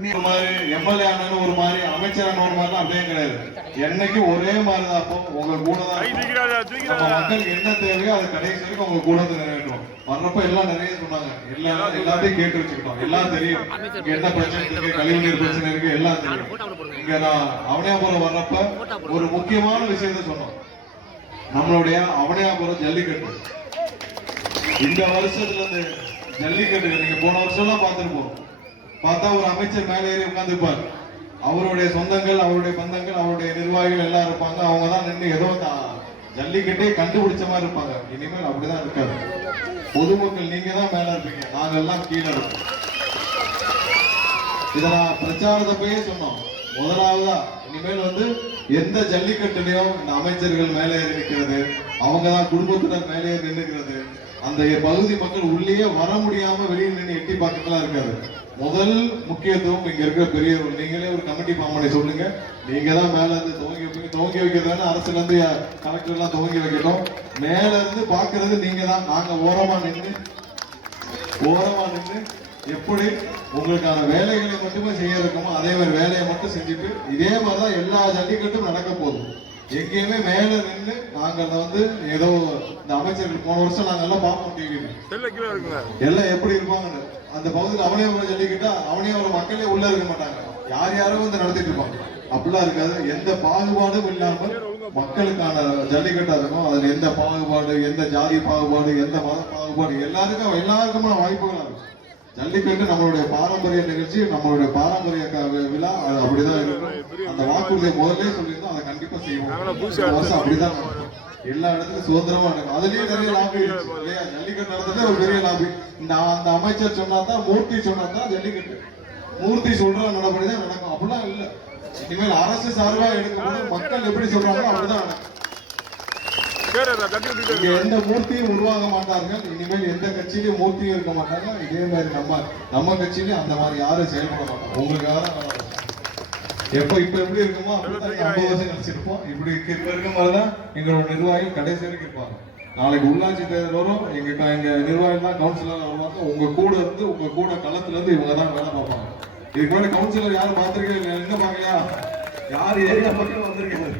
ஒரு மாதிரி எம்எல்ஏ ஆனு ஒரு மாதிரி அமைச்சரான ஒரு மாதிரி அப்படியே கிடையாது. என்னைக்கு ஒரே மாதிரி தான். அப்போ உங்க கூட தான் மக்களுக்கு என்ன தேவையோ அது கடைசி வரைக்கும் உங்க கூட நிறைவேற்றோம். வர்றப்ப எல்லாம் நிறைய சொன்னாங்க. எல்லாத்தையும் கேட்டு வச்சுக்கிட்டோம். எல்லாம் தெரியும். இங்க என்ன பிரச்சனை இருக்கு, கழிவுநீர் பிரச்சனை இருக்கு, எல்லாம் தெரியும். இங்க நான் அவனியாபுரம் வர்றப்ப ஒரு முக்கியமான விஷயத்த சொன்னோம். நம்மளுடைய அவனியாபுரம் ஜல்லிக்கட்டு இந்த வருஷத்துல இருந்து ஜல்லிக்கட்டு நீங்க போன வருஷம் எல்லாம் பார்த்துருப்போம். பார்த்தா ஒரு அமைச்சர் மேலே ஏறி உட்கார்ந்துருப்பார். அவருடைய சொந்தங்கள், அவருடைய பந்தங்கள், அவருடைய நிர்வாகிகள் எல்லாம் இருப்பாங்க. அவங்க தான் நின்று ஏதோ ஜல்லிக்கட்டே கண்டுபிடிச்ச மாதிரி இருப்பாங்க. இனிமேல் அப்படிதான் இருக்காது. பொதுமக்கள் நீங்க தான் மேல இருப்பீங்க, நாங்கெல்லாம் கீழே இருப்போம். இதை நான் பிரச்சாரத்தையே சொன்னோம். முதலாவதா இனிமேல் எந்த ஜல்லிக்கட்டுலயும் இந்த அமைச்சர்கள் மேலே ஏறி நிற்கிறது, அவங்க தான் குடும்பத்தினர் மேலே ஏறி நின்றுக்கிறது, அந்த பகுதி மக்கள் உள்ளே வர முடியாம வெளியே நின்று எட்டி பார்க்கலாம் இருக்காது. முதல் முக்கியத்துவம் இங்க இருக்கிற பெரியவர்கள். நீங்களே ஒரு கமிட்டி ஃபார்ம் பண்ணி சொல்லுங்க. நீங்க தான் மேல இருந்து துவங்கி வைப்பீங்க. துவங்கி வைக்கிறதுனா அரசுல இருந்து கலெக்டர் எல்லாம் துவங்கி வைக்கணும். மேல இருந்து பாக்குறது நீங்க தான். நாங்க ஓரமா நின்று எப்படி உங்களுக்கான வேலைகளை மட்டுமே செய்ய இருக்கோமோ அதே மாதிரி வேலையை மட்டும் செஞ்சுட்டு இதே மாதிரிதான் எல்லா ஜல்லிக்கட்டும் நடக்க போதும். எங்கேயுமே மேல நின்று நாங்கள் ஏதோ இந்த அமைச்சர்கள் போன வருஷம் நாங்க எல்லாம் பார்ப்போம் டிவில எல்லாம் எப்படி இருப்பாங்கன்னு. அந்த பகுதியில் அவனியாபுரம் ஜல்லிக்கட்டா அவனியாபுரம் மக்களே உள்ள இருக்க மாட்டாங்க. யார் யாரோ நடத்திட்டு இருப்பாங்க. அப்படிலாம் இருக்காது. எந்த பாகுபாடும் இல்லாமல் மக்களுக்கான ஜல்லிக்கட்டா இருக்கும். அதுல எந்த பாகுபாடு, எந்த ஜாதி பாகுபாடு, எந்த மத பாகுபாடு எல்லாருக்குமான வாய்ப்புகளா இருக்கும். ஜல்லிக்கட்டு நம்மளுடைய பாரம்பரிய நிகழ்ச்சி, நம்மளுடைய பாரம்பரிய விழா. அது அப்படிதான் இருக்கும். அந்த வாக்குறுதியை முதல்ல சொல்லியிருந்தோம். அதை கண்டிப்பா செய்வோம். அப்படிதான் எல்லா இடத்துலயும் சுதந்திரமா இருக்கும். அதுலயே நிறைய லாபி இருக்கு இல்லையா? ஜல்லிக்கட்டு நடத்துட்டு ஒரு பெரிய லாபி. அந்த அமைச்சர் சொன்னாதான், மூர்த்தி சொன்னாதான் ஜல்லிக்கட்டு. மூர்த்தி சொல்ற நடப்படிதான் நடக்கும். அப்படிலாம் இல்ல. இனிமேல் அரசு சார்பா எடுக்கும்போது மக்கள் எப்படி சொல்றாங்களோ அப்படிதான் நடக்கும். எந்த மூர்த்தியும் உருவாக மாட்டார்கள். இனிமேல் எந்த கட்சியிலும் மூர்த்தியும் இருக்க மாட்டாங்க. இதே மாதிரி நம்ம கட்சியிலும் அந்த மாதிரி யாரும் செயல்பட மாட்டாங்க. உங்களுக்காக இப்ப எப்படி இருக்குமோ அப்படிதான் 50 வருஷம் கழிச்சிருப்போம். இப்படி இருக்க மாதிரிதான் எங்களோட நிர்வாகிகள் கடைசி வரைக்கும் இருப்பாங்க. நாளைக்கு உள்ளாட்சி தேர்தல் வரும். எங்க நிர்வாகிகள் தான் கவுன்சிலர் வருவாங்க. உங்க கூட இருந்து உங்க கூட களத்துல இருந்து இவங்க தான் வேலை பார்ப்பாங்க. இதுக்கு முன்னாடி கவுன்சிலர் யாரும் பார்த்திருக்கீங்க? என்ன பாக்கலையா? யார் ஏரியா பக்கம் வந்திருக்காரு?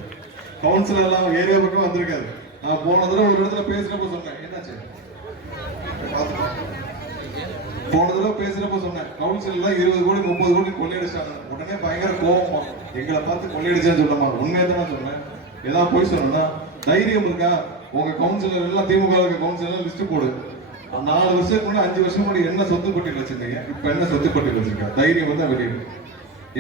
கவுன்சிலர் எல்லாம் ஏரியா பக்கம் வந்திருக்காரு. நான் போன தடவை ஒரு இடத்துல பேசுறப்ப சொன்னேன். என்னாச்சு? போன தடவை பேசுறப்ப சொன்னேன், கவுன்சில் தான் 20 கோடி 30 கோடி கொள்ளையடிச்சாங்க. உடனே பயங்கர கோபமா எங்களை பார்த்து கொள்ளையடிச்சேன்னு சொல்லமா? உண்மையை தான் சொன்னேன். ஏதாவது போய் சொன்னா தைரியம் இருக்கா? உங்க கவுன்சிலர் எல்லாம் திமுக கவுன்சிலர் லிஸ்ட் போடு. 4 வருஷத்துக்கு முன்னாடி 5 வருஷம் முன்னாடி என்ன சொத்து பட்டியல் வச்சிருந்தீங்க, இப்ப என்ன சொத்து பட்டியல் வச்சிருக்கா? தைரியம் தான் வெளியிடு.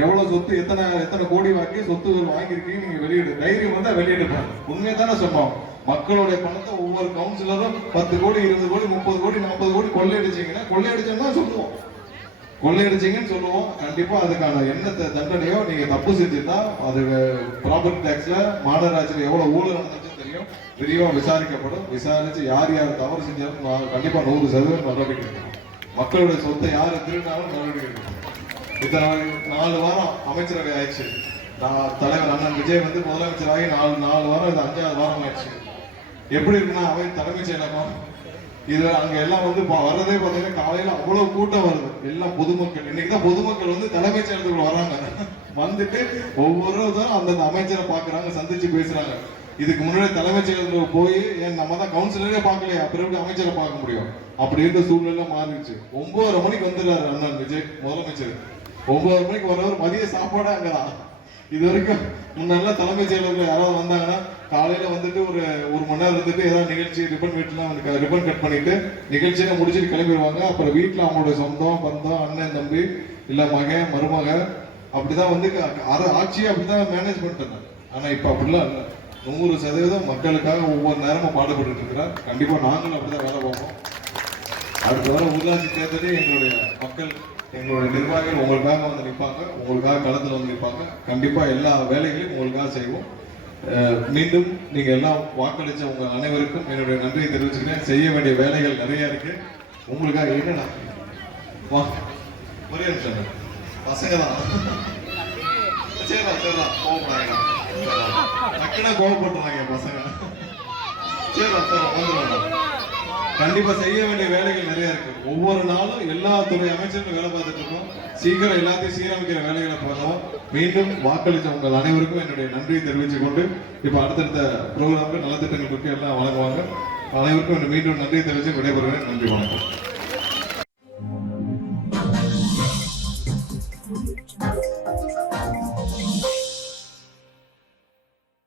எவ்வளவு சொத்து, எத்தனை கோடி வாங்கி சொத்து வாங்கியிருக்கீங்க நீங்க வெளியிடு. தைரியம் தான் வெளியிடுப்பாங்க. உண்மையை தானே சொன்னோம். மக்களுடைய பணத்தை ஒவ்வொரு கவுன்சிலரும் 10 கோடி 20 கோடி 30 கோடி 40 கோடி கொள்ளையடிச்சீங்கன்னா கொள்ளையடிச்சோம்னா சொல்லுவோம். கொள்ளையடிச்சீங்கன்னு சொல்லுவோம். கண்டிப்பா அதுக்கான என்ன தண்டனையோ, நீங்க தப்பு செஞ்சுட்டா அது ப்ராப்பர்ட்டி டாக்ஸ்ல மாநகராட்சியில எவ்வளவு ஊழல் நடந்துச்சுன்னு தெரியும். விரிவா விசாரிக்கப்படும். விசாரிச்சு யார் தவறு செஞ்சாலும் கண்டிப்பா 100% நடவடிக்கை எடுக்கணும். மக்களுடைய சொத்தை யாரு திருடினாலும் நடவடிக்கை எடுக்கணும். இத்தனை 4 வாரம் அமைச்சரவை ஆயிடுச்சு. தலைவர் அண்ணன் விஜய் முதலமைச்சராகி 4 வாரம், இது 5வது வாரம் ஆயிடுச்சு. எப்படி இருக்குன்னா அவை தலைமைச் செயலகம் இது அங்க எல்லாம் வர்றதே பாத்தீங்கன்னா காலையில அவ்வளவு கூட்டம் வருது. எல்லாம் பொதுமக்கள். இன்னைக்குதான் பொதுமக்கள் தலைமைச் செயலகத்துக்குள்ள வராங்க. வந்துட்டு ஒவ்வொருத்தரும் அந்தந்த அமைச்சரை பாக்குறாங்க, சந்திச்சு பேசுறாங்க. இதுக்கு முன்னாடி தலைமைச் செயலகத்துக்கு போய் நம்ம தான் கவுன்சிலரே பார்க்கலையா, அப்புறம் எப்படி அமைச்சரை பார்க்க முடியும்? அப்படி இருக்க சூழ்நிலை மாறிடுச்சு. 9:30 மணிக்கு வந்துடுறாரு அண்ணன் விஜய் முதலமைச்சர். 9 மணிக்கு வரவர் மதிய சாப்பாடா அங்கதான். இது வரைக்கும் முன்னெல்லாம் தலைமைச் செயலகத்தில் யாராவது வந்தாங்கன்னா காலையில ஒரு மணி நேரம் இருந்துட்டு ஏதாவது நிகழ்ச்சி ரிப்பன் கட் பண்ணிட்டு நிகழ்ச்சியை முடிச்சுட்டு கிளம்பிடுவாங்க. அப்புறம் வீட்டுல அவங்களுடைய சொந்தம் பந்தம் அண்ணன் தம்பி இல்ல மகன் மருமக அப்படிதான் ஆட்சியை அப்படிதான் மேனேஜ் பண்ணிட்டு. ஆனா இப்ப அப்படிலாம் இல்லை. 100% மக்களுக்காக ஒவ்வொரு நேரமும் பாடுபட்டு இருக்கிறார். கண்டிப்பா நாங்களும் அப்படிதான் வேலை பார்ப்போம். அடுத்த வர உள்ளாட்சி தேர்தலே எங்களுடைய மக்கள், எங்களுடைய நிர்வாகிகள் உங்களுக்காக நிற்பாங்க. உங்களுக்காக களத்தில் நிற்பாங்க. கண்டிப்பா எல்லா வேலைகளையும் உங்களுக்காக செய்வோம். மீண்டும் நீங்க எல்லாம் வாக்களிச்ச உங்க அனைவருக்கும் என்னுடைய நன்றியை தெரிவிச்சுக்கிறேன். செய்ய வேண்டிய வேலைகள் நிறைய இருக்கு. உங்களுக்காக என்னடா ஒரே நிமிஷம் பசங்க தான் கோவப்படுறாங்க பசங்க. சரி வந்துடுறாங்க. கண்டிப்பா செய்ய வேண்டிய வேலைகள் நிறைய இருக்கு. ஒவ்வொரு நாளும் எல்லா துறை அமைச்சரும் வேலை பார்த்துட்டு இருக்கோம். சீக்கிரம் எல்லாத்தையும் சீரமைக்கிற வேலைகளை பண்ணுவோம். மீண்டும் வாக்களித்த உங்கள் அனைவருக்கும் என்னுடைய நன்றியை தெரிவித்துக் கொண்டு இப்ப அடுத்தடுத்த ப்ரோக்ராம்கள் நலத்திட்டங்கள் பற்றி எல்லாம் வழங்குவாங்க. அனைவருக்கும் மீண்டும் நன்றியை தெரிவித்து விடைபெறுகிறேன். நன்றி, வணக்கம்.